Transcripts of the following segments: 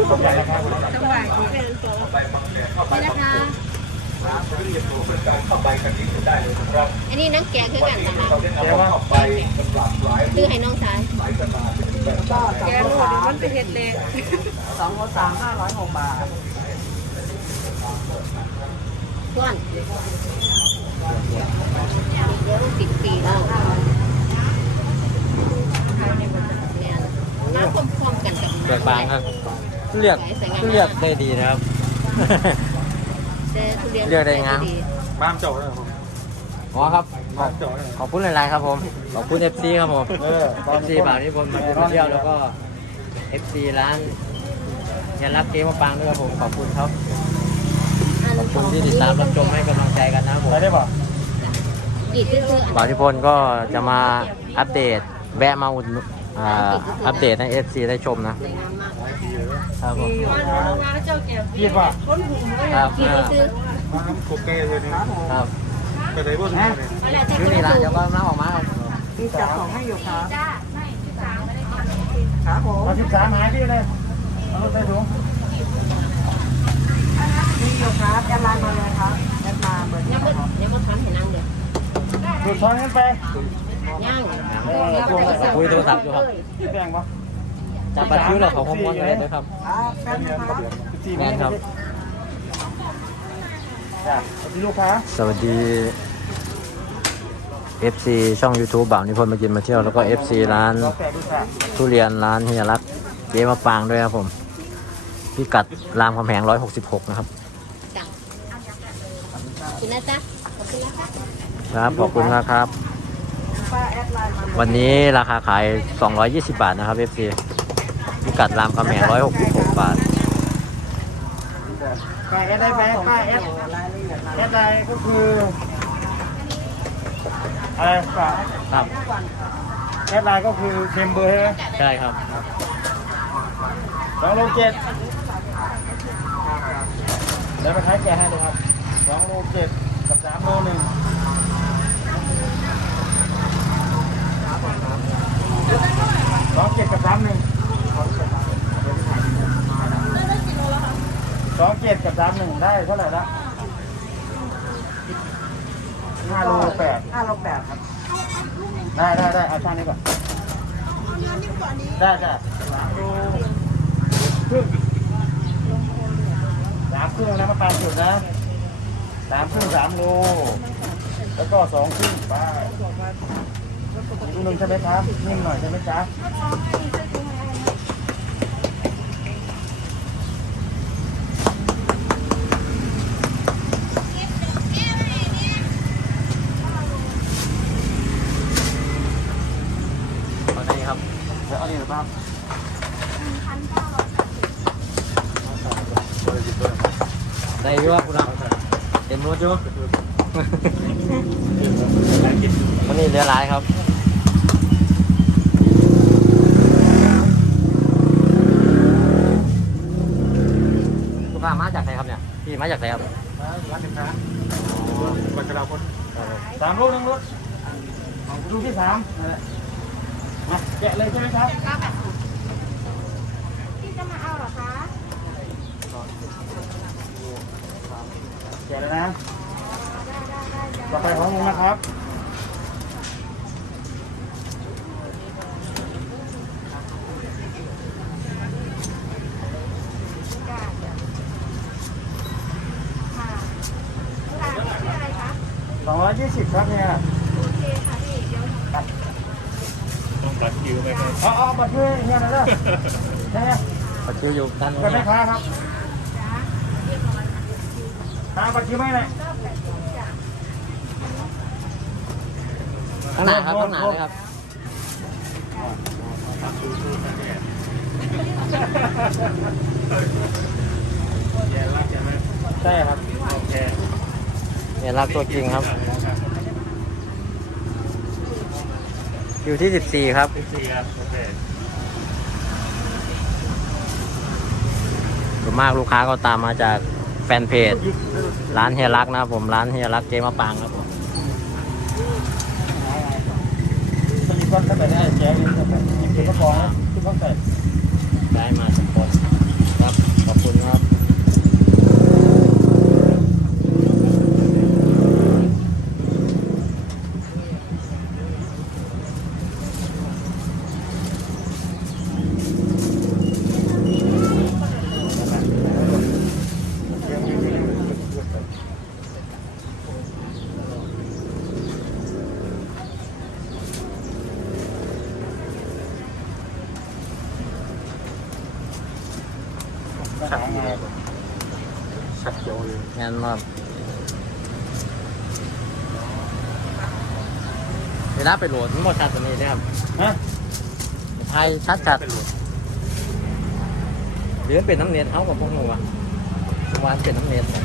นี่นะคะอันนี้น้ำแกคือกันนะคะเดี๋ยวว่าซื้อให้น้องชายแกรู้ดิมันจะเห็ดเละสองโลสามห้าร้อยหกบาทส่วนเดี๋ยวปิดปีแล้วน้ำพร้อมๆกันกับเบิกบานครับ เลือกเลือกได้ดีนะครับ แต่ทุเรียนเลือกได้งาม บ้ามเจ้าเลยผมอ๋อครับขอบ้าบมเจ้าเลยขอบคุณหลายๆครับผม ขอบคุณ FC ครับผม เออ FC บ่าวนิพนธ์มาเที่ยวแล้วก็ FC ร้านยันรับเกมมาปังด้วยครับผมขอบคุณครับขอบคุณที่ติดตามรับชมให้กำลังใจกันนะครับผม ไปได้ป่ะอีกคือคือบ่าวนิพนธ์ก็จะมาอัปเดตแวะมาอุดหนุน อ่าอัปเดตให้ FC ได้ชมนะครับผมวันรู้ว่าเจ้าแก่พี่ป่ะคนหูเลยครับมาโคเก้เลยนี่ครับไปไหนบ้างเนี่ยอะไรที่ชื่อนี่ร้านเดี๋ยวก็น้าออกมาครับที่จัดของให้อยู่ครับครับผมมาสิบสามหายพี่เลยเอารถใส่ถุงนี่อยู่ครับแอดไลน์มาเลยครับแอดมาเบอร์ยันี้งไม่ยังไม่ทำให้นั่งเดี๋ยวดูดช้อนกันไป ย่างคุยโทรศัพท์อยู่ครับพี่แบ่งปะจับบัตรคิวเราของผมวันเลยด้วยครับครับแป๊บนึงครับสี่แม่นครับจ้ะสวัสดีลูกค้าสวัสดี FC ช่อง YouTube บ่าวนิพนธ์มากินมาเที่ยวแล้วก็ FC ร้านเราแปะดูจ้ะทุเรียนร้านเฮียรักเจ๊มะปางด้วยครับผมพิกัดรามคำแหง 166 นะครับจังขอบคุณนะจ๊ะขอบคุณนะคะครับ ขอบคุณมากครับ วันนี้ราคาขาย 220 บาทนะครับ FC พิกัดรามคำแหง166 บาทป้าแอดได้ไหมป้าแอดรายละเอียดมาแอดได้ก็คืออะไรป้าครับแอดไลน์ก็คือเทมเบอร์ใช่ไหมใช่ครับสองโลเจ็ดเดี๋ยวไปท้ายแกะให้เลยครับสองโลเจ็ดกับสามโลหนึ่ง สองเจ็ดกับสามหนึ่งสองเจ็ดกับสามหนึ่งได้เท่าไหร่ละห้าโลแปดห้าโลแปดครับ ได้ได้ได้เอาช่างนี้ก่อนได้ได้สามโลครึ่งสามครึ่งนะมาปลาสุดนะสามครึ่งสามโลแล้วก็สองครึ่งไป ลูกหนึ่งใช่ไหมครับนิ่มหน่อยใช่ไหมจ๊ะเอาได้ครับแล้วเอานี่หรือเปล่า ได้อยุ่ครับคุณน้องเต็มรถอยู่วันนี้เหลือหลายครับ ลูกค้ามาจากไหนครับเนี่ย พี่มาจากไหนครับ ร้านสินค้าบัต รกระดาษคนสามลูกหนึ่งรถลูกที่สามนั่นแหละมาแกะเลยใช่ไหมครับที่จะมาเอาเหรอคะแกะเลยนะต่อไปของลุงนะครับ ค่ะร้านชื่ออะไรคะ สองร้อยยี่สิบครับเนี่ย โอเคค่ะพี่เดี๋ยว เอาเอาบัตรช่วยเฮียหน่อยเด้อใช่ไหม ปัจจุอยู่ด้านนู้เป็นนแม่เนี่ยค้าครับหาบัตรคิวไหมเนี่ยข้างหน้าครับข้างหน้าเลยครับใช่ครับโอเคเนี่ยรักตัวจริงครับ อยู่ที่ 14 ครับ สี่ครับโอเค ส่วนมากลูกค้าก็ตามมาจากแฟนเพจ ร้านเฮียรักนะครับผมร้านเฮียรักเจมะปางครับผมสลิปก้อนก็ไปได้แจกเลยครับหยิบเก็นกระป๋องนะที่เขาใส่ ได้มาสกคนครับ ชัดไง ชัดเขียวเลยงานมาก เวลาไปโหลดมันหมดชัดตัวนี้นะครับฮะไทยชัดชัดหรือเป็นน้ำเน็ตเขากับพวกหนูอะวานเป็นน้ำเน็ตเนี่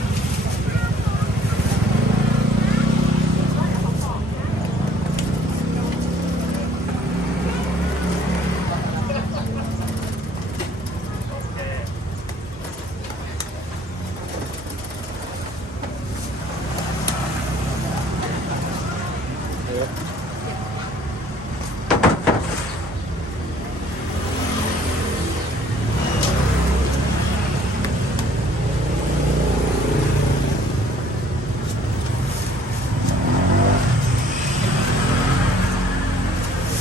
ย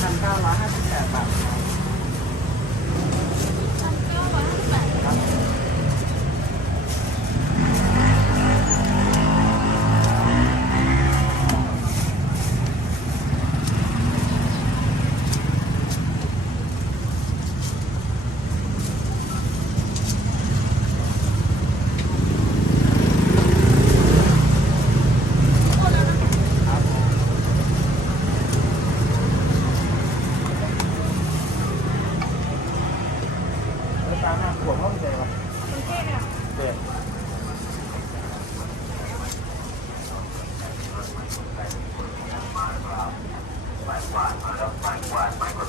พันเก้าร้อยห้าสิบแปดบาทครับ ตามหน้าขวบห้องเจวะ คุณเท่เนี่ย เด็ด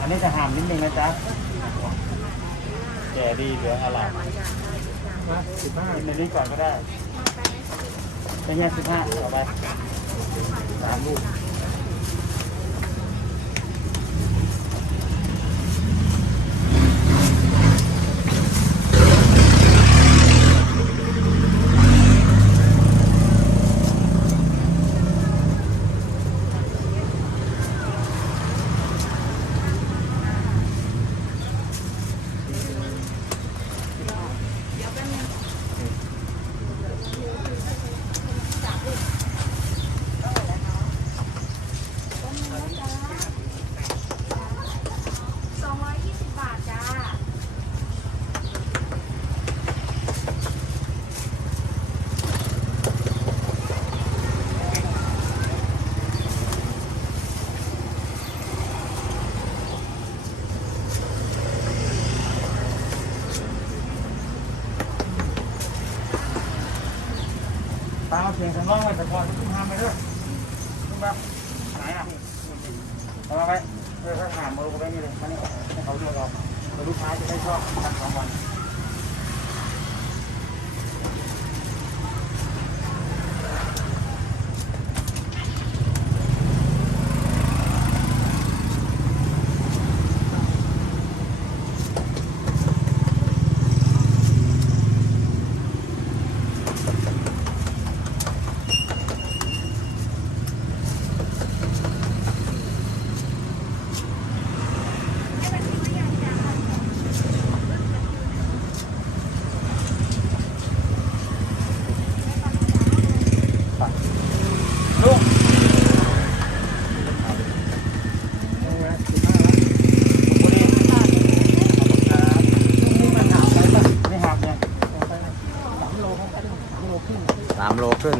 อันนี้จะหามนิดนึงนะจ๊ะแก่ดีเหลืองอร่าม สิบห้า กินในนี้ก่อนก็ได้ แยกสิบห้าต่อไปสามลูกามมาเพียงสำรองไว้แต่ก่อนคุณทำไปด้วยคุณแบบไหนอะเอามาไปเออถ้าถามมาลงไปนี่เลยมานี่ให้เขาเลือกเอาเดี๋ยวลูกค้าจะได้ชอบทักสองวัน ลูกไม่หักเนี่ย สามโลขึ้น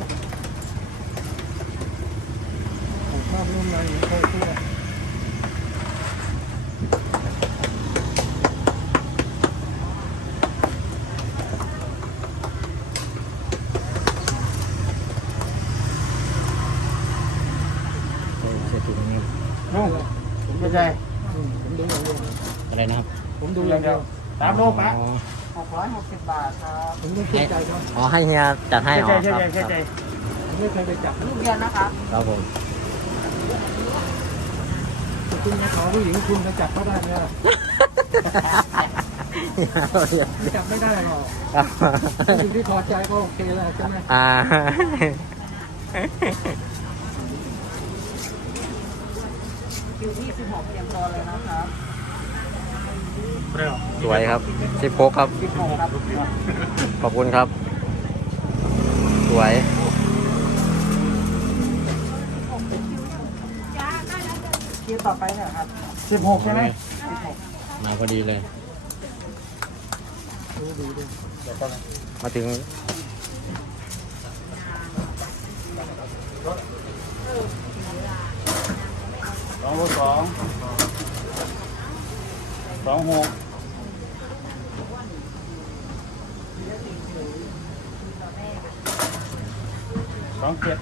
ชอบนุ่มเลยเคยพูด เสียถุงนี้ ลูก ผมจะใจอะไรนะครับผมดูอย่างเดียวตามลูกปะอ๋อหกร้อยหกสิบบาทครับผมไม่เชื่อใจครับอ๋อให้เฮียจัดให้เชื่อ๋ออใจคเชื่อรับใจเชื่อใจผมไม่เคยไปจับลูกเดียวนะครับ ครับผมคุณมาขอผู้หญิงคุณไปจับเขาได้ไหมล่ะจับไม่ได้หรอกครับสิ่งที่พอใจก็โอเคแล้วใช่ไหมอ่า คิวที่16เตรียมตัวเลยนะครับเร็วสวยครับสิบหกครับ 16ครับขอบคุณครับ สวย คิวต่อไปเนี่ยครับสิบหกใช่ไหมมาพอดีเลย มาถึงส องสองสองหกสองเจ็ด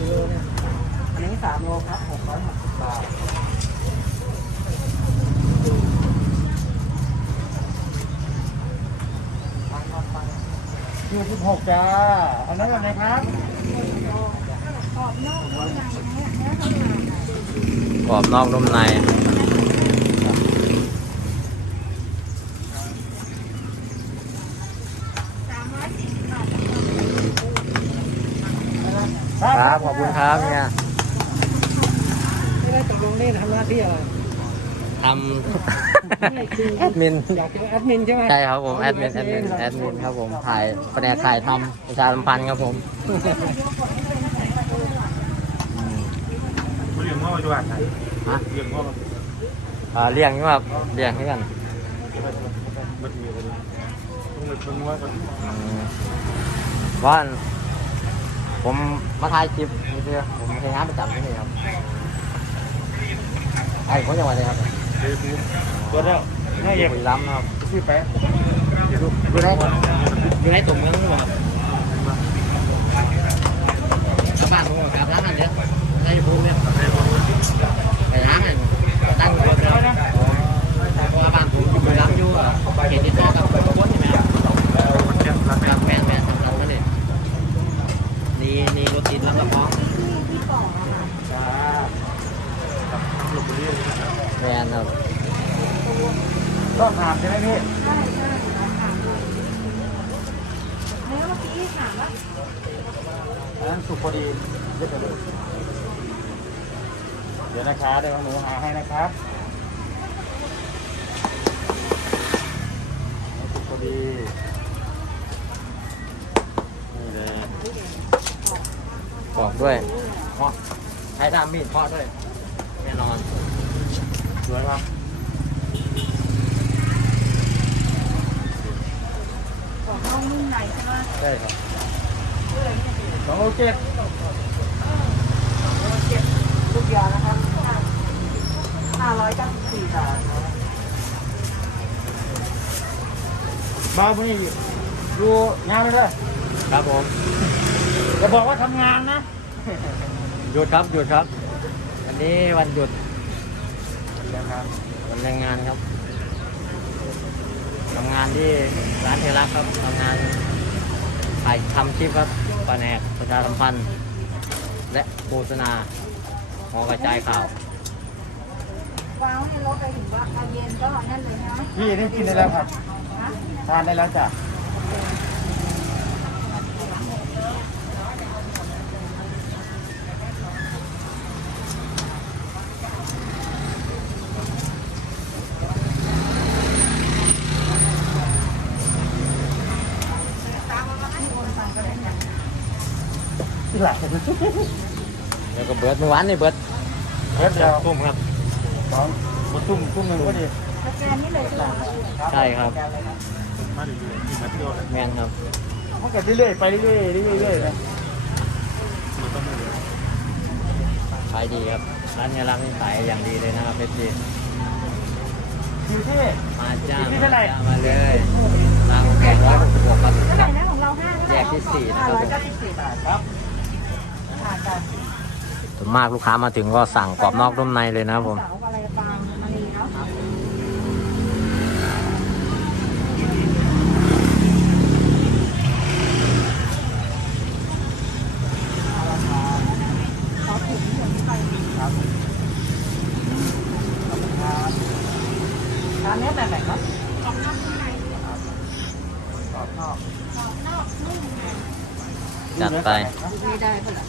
อันนี้3โลครับ660บาท ยี่สิบห กจ้าอันนั้นอะไรครับกรอบนอกนุ่มในครับขอบคุณครับเนี่ยไม่ได้ตกลงนี่ทำหน้าที่อะไรทำ แอดมินอยากจะแอดมินใช่ไหมใช่ครับผมแอดมินแอดมินแอดมินครับผมถ่ายแผนกถ่ายทำประชาสัมพันธ์ครับผมคุณเรียนว่าจะอ่านไหนฮะเรียนว่าอ่าเลี้ยงนี่ครับเลี้ยงให้กันมันมีอะไรต้องเลยต้องว่ากันอืมว่าอันผมมาถ่ายคลิปนี่คือผมทำงานประจำที่นี่ครับไอ้คนจังหวัดไหนครับ เดี๋ยวดูตัวแล้วน่าเอกบุรีรัมย์ครับชื่อแป๊ะเดี๋ยวดูอยู่ในอยู่ในตัวเมืองหรือเปล่าชาวบ้านผมกับร้านอาหารเนี่ยในภูมิเนี่ยไปร้านอาหารตั้งอยู่บนเรือเพราะว่าบ้านผมอยู่บุรีรัมย์อยู่เขตติดต่อกับอุบลใช่ไหมครับครับแม่นแม่นสำคัญนั่นเองนี่นี่รถติดแล้วก็พร้อมแม่น ครับก็ถามใช่ไหมพี่ใช่ใช่ถามเลยเนื้อเมื่อกี้ถามว่าอันนั้นสุกพอดีเรียบเลยเดี๋ยวนะคะเดี๋ยวหนูหาให้นะครับสุกพอดีนี่เลยบอกด้วยเพราะใช้ด้ามมีดเพาะด้วยแน่นอน สวยครับของน้องนุ่มไหนใช่ไหมใช่ครับสองโลเจ็ดทุกอย่างนะครับ594บาทครับบ้าพวกนี้ดูงานไปเลยครับผมอย่าบอกว่าทำงานนะหยุดครับหยุดครับ วันนี้วันหยุด นะครับวันแรงงานครับทำงานที่ร้านเทรักครับทำงานถ่ายทำคลิปครับปแผนกประชาสัมพันธ์ และโฆษณาหอกระจายข่าวว้าวให้รถไปถึงว่าเอาเย็นก็นั่นเลยนะพี่ได้กินได้แล้วครับนะทานได้แล้วจ้ะ หลักแล้วก็เบิร์ดเมื่อวานนี่เบิร์ดเฮ็ดแล้วตุ้มครับสองบตุ้มตุ้มหนึ่งก็ดีสแกนนี่เลยใช่ไหมใช่ครับมาดีๆมาเที่ยวเลยแมนครับมันก็เรื่อยๆไปเรื่อยๆเรื่อยๆนะคายดีครับร้านเฮียรักนี่ขายอย่างดีเลยนะครับเพชรดีอยู่ที่มาจ้าที่เท่าไหร่มาเลยรามแกงร้อยหกสิบหกครับเท่าไหร่นะของเราห้าแยกที่สี่นะห้าครับร้อยผมเก้าสิบสี่บาทครับขาดกัน ส่วนมากลูกค้ามาถึงก็สั่งกรอบนอกนุ่มในเลยนะครับผม เสาอะไรฟางมณีเนาะขอถุงเหมือนไป ครับขอบคุณครับ ร้านนี้แบบไหนครับ กรอบนอก จัดไป ไม่ได้เท่าไหร่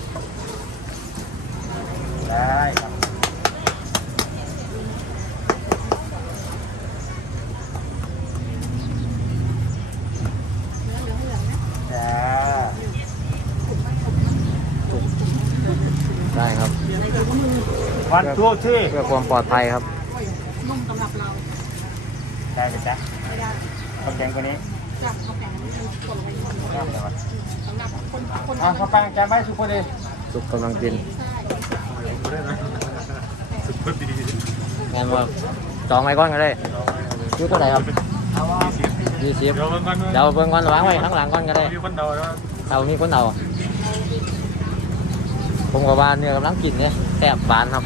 ได้ครับจ้า ได้ครับวันทูที่เพื่อความปลอดภัยครับนุ่มสำหรับเราได้เลยจ้ะไม่ได้เขาแกงคนนี้จับเขาแข็งนี่มันกดลงไปก่อนแก้มเลยวะสำหรับคนคนอะข้าวปังจานไหมสุกพอดีสุกกำลังกินงั้นว่าจองไว้ก่อนก็ได้ชื่อเท่าไหร่ครับเอาว่ายี่สิบเดี๋ยวมันมันเดี๋ยวเบิ่งก่อนวางไว้ข้างหลังก่อนก็ได้มีคนเดาแล้วเอามีคนเอา ผมกับบ้านเนี่ยกำลังกินเนี่ยแซ่บหวานครับ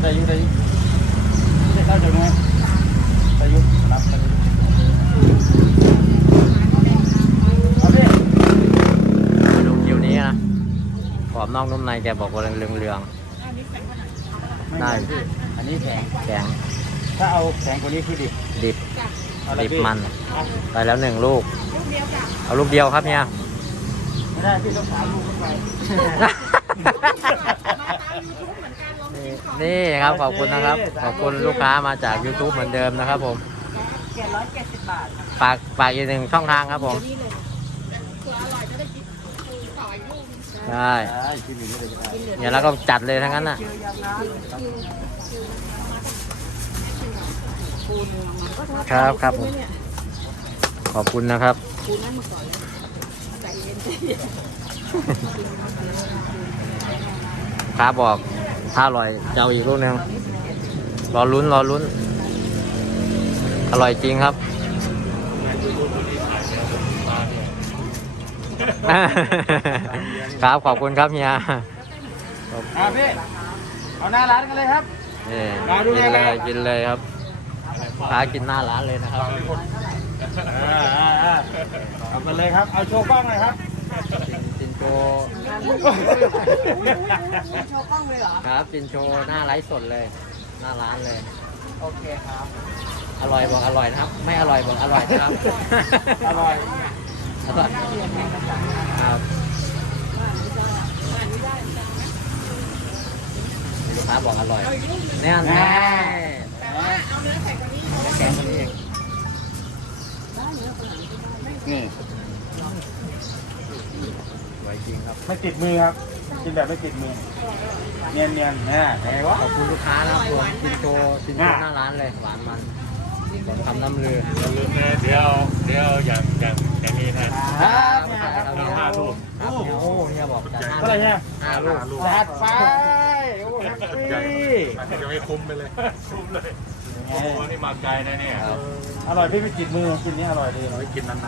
ได้อยุได้อยุได้เข้าเดี๋ยวนี้ได้อยุรับไปเอาดิมาดูคิวนี้นะกรอบนอกนุ่มในแกบอกว่าเหลืองเหลืองได้พี่อันนี้แข็งๆแข็งถ้าเอาแข็งกว่านี้คือดิบดิบเอาอะไร ดิบพี่มันเอาไปแล้วหนึ่งลูก เอาลูกเดียวครับเนี่ยไม่ได้พี่ต้องสามลูกขึ้นไปนี่ครับขอบคุณนะครับ ขอบคุณลูกค้ามาจาก YouTube เหมือนเดิมนะครับผมเจ็ดร้อยเจ็ดสิบบาทฝากฝากอีกหนึ่งช่องทางครับผมใช่ได้คิดหนึ่งไม่ได้ก็ได้เดี๋ยวเราก็จัดเลยทั้งนั้นน่ะ เจอยังนะครับครับผม ขอบคุณนะครับ คูนั่งมาก่อนใจเย็นใจเย็นลูกค้าบอกถ้าอร่อยจะเอาอีกลูกหนึ่งรอลุ้นรอลุ้น อร่อยจริงครับ ครับขอบคุณครับเฮียอะพี่เอาหน้าร้านกันเลยครับ นี่มาดูกินเลเลยยกินเลยครับลูก ค้ากินหน้าร้านเลยนะครับอ่าอ่าอ่าเอาไปเลยครับ เอาโชว์กล้องหน่อยครับจินโชโชว์กล้องเลยเหรอครับจินโชหน้าไลฟ์สดเลย หน้าร้านเลย โอเคครับ อร่อยบอกอร่อยนะครับ ไม่อร่อยบอกอร่อยนะครับ อร่อย อร่อยครับลูกค้าบอกอร่อยแน่นแน่ แกงคนนี้เองนี่สวยจริงครับ ไม่ติดมือครับ กินแบบไม่ติดมือ เนียนเนียนๆเนี่ยไงวะ ขอบคุณลูกค้านะครับผมจินโชจินโชหน้าร้านเลยหวานมันสมคำน้ำลือเดี๋ยวเดี๋ยวอย่างอย่างอย่างนี้นะครับเนี่ยครับเอาห้าลูกครับเนี่ยโอ้เฮียบอกจะเท่าไหร่เนี่ยห้าลูก จัดไป โอ้แฮปปี้จะไม่คุ้มไปเลย คุ้มเลย โอ้โหนี่มาไกลนะเนี่ยครับอร่อยพี่ไม่ติดมือกินนี้อร่อยดีไปกินนาน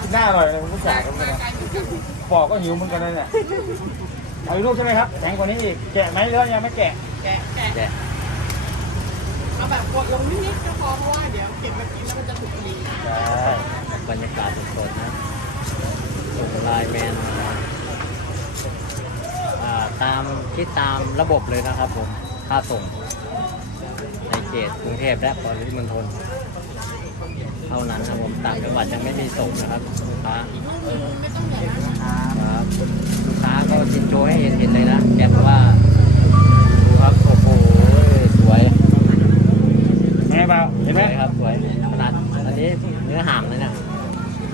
กินหน้าอร่อยเลยผมก็จ่ายกันเลยนะบอกก็หิวเหมือนกันเลยเนี่ยเอาอีกลูกใช่ไหมครับแข็งกว่านี้อีกแกะไหมหรือว่ายังไม่แกะแกะเอาแบบกดลงนิดๆก็พอเพราะว่าเดี๋ยวเก็บมากินแล้วมันจะถูกดีได้บรรยากาศสดๆนะส่งไลน์แมนมาอ่าตามคิดตามระบบเลยนะครับผมค่าส่งใน เขตกรุงเทพและปริมณฑลเท่านั้นนะครับผมต่างจังหวัดยังไม่มีส่งนะครับลูกค้าครับลูกค้าก็จินโจให้เห็นเห็นเลยนะแกบอกว่าดูครับโอ้โหสวยไงเปล่าเห็นสไหมวยครับสวยขนาดอันนี้เนื้อห่ามเลยเนี่ย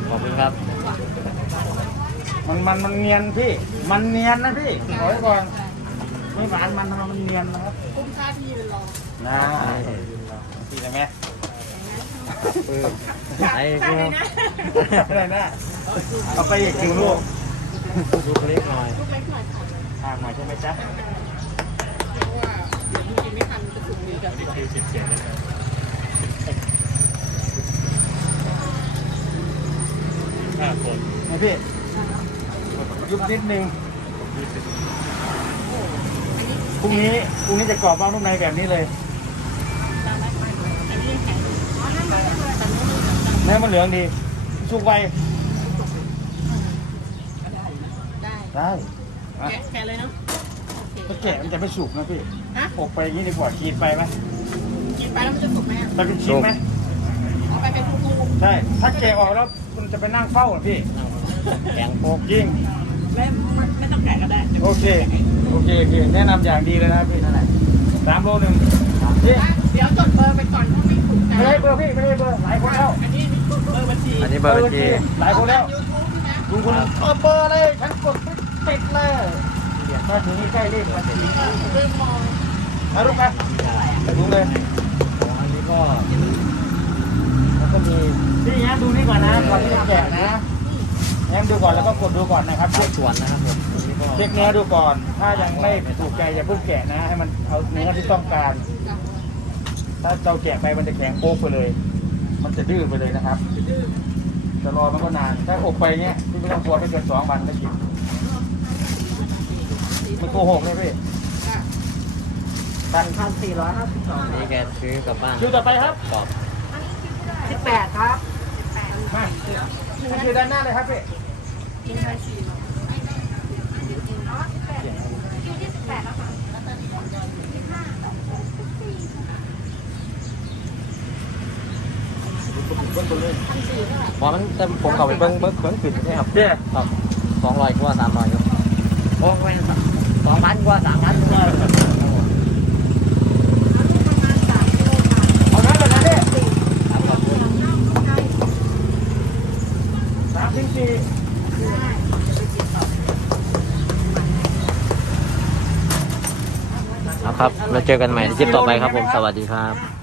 ขอบคุณครับ มันมันมันเนียนพี่ มันเนียนนะพี่ขอไว้ก่อนไม่หวานมันทำไมมันเนียนนะครับ คุ้มค่าที่เลยรอ นะพี่ได้ไหมไอ้กูอะไรนะเอาไปอีกคิวลูกลูกเล็กหน่อยทางมาใช่ไหมจ๊ะคิวสิบเจ็ดเลยครับห้าคนไอพี่ยุบนิดนึงพรุ่งนี้พรุ่งนี้จะกรอบบ้างนุ่มในแบบนี้เลย เนื้อมันเหลืองดี สุกไวได้ได้แกะแกะเลยเนาะโอเคถ้าแกะมันจะไม่สุกนะพี่ฮะอบไปอย่างนี้ดีกว่าขีดไปไหมกินไปแล้วมันจะสุกไหมอะไปเป็นชิ้นไหมเอาไปเป็นคู่ใช่ ถ้าแกะออกแล้วมันจะไปนั่งเฝ้าเหรอพี่แข็งโปกยิงๆไม่ไม่ไม่ต้องแกะก็ได้ โอเค โอเคโอเคแนะนำอย่างดีเลยนะพี่นั่นแหละสามโลหนึ่งพี่เดี๋ยวจดเบอร์ไปก่อนถ้าไม่ถูกใจไม่ได้เบอร์พี่ไม่ได้เบอร์หลายคนแล้ว อันนี้เบอร์บัญชี หลายคนแล้วยูทูบนะลุงคนนึงเออเบอร์เลยฉันกดติดเลยมาถึงนี่ใกล้เลขบัญชีมมองเอาลูกไปลุงเลยอันนี้ก็แล้วก็มีพี่แง้มดูนี่ก่อนนะก่อนที่จะแกะนะแง้มดูก่อนแล้วก็กดดูก่อนนะครับข้าวสวนนะครับผมเช็คเนื้อดูก่อน ถ้ายังไม่ถูกใจอย่าเพิ่งแกะนะ ให้มันเอาเนื้อที่ต้องการ ถ้าเราแกะไปมันจะแข็งโป๊กไปเลย มันจะดื้อไปเลยนะครับ จะรอมันก็นานถ้าอบไปเงี้ยพี่ไม่ต้องกลัวไม่เกินสองวันก็กินไม่โกหกเลยพี่ตันพันสี่ร้อยห้าสิบสองนี่แกซื้อกลับบ้านคิวต่อไปครับกรอบสิบแปดครับมาคิวด้านหน้าเลยครับพี่เบิ้งบนเลย พอมันเต็มผมเข้าไปเบิ้งเบิ้งเบิ้งปิดใช่ครับเด้ครับสองร้อยกว่าสามร้อยครับโอ้ไม่สองพันกว่าสามพันกว่าเอาน้ำแบบนั้นเด้ครับขอบคุณสามสิบสี่ครับครับแล้วเจอกันใหม่ในคลิปต่อไปครับผม สวัสดีครับ